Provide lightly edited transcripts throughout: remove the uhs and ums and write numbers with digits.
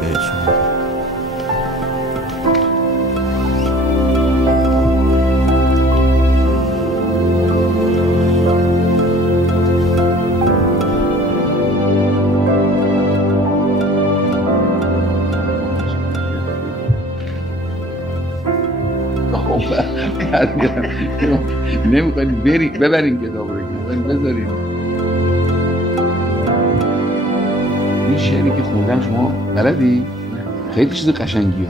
بهشون. نمیخواید ببرین کتاب رو، نمیخواید بذارین. این شعری که خوندم شما بلدی؟ خیلی چیز قشنگیه.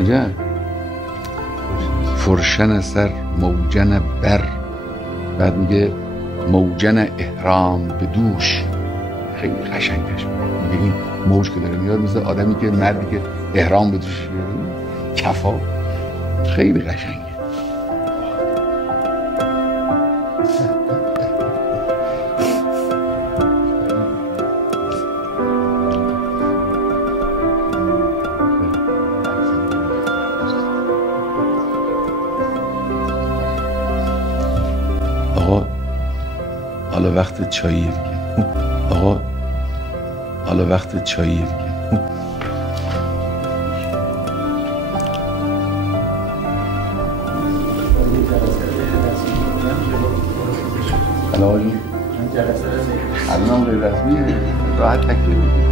عجب. فرشن سر موجن بر، بعد میگه موجن احرام به دوش. خیلی قشنگش میگه این موج که داره میاد مثل آدمی که مردی که احرام به دوش کفا. خیلی قشنگه. آقا حالا وقت چاییه دیگه. آقا حالا وقت چاییه دیگه. الان غیر رسمیه، راحت تکلیف.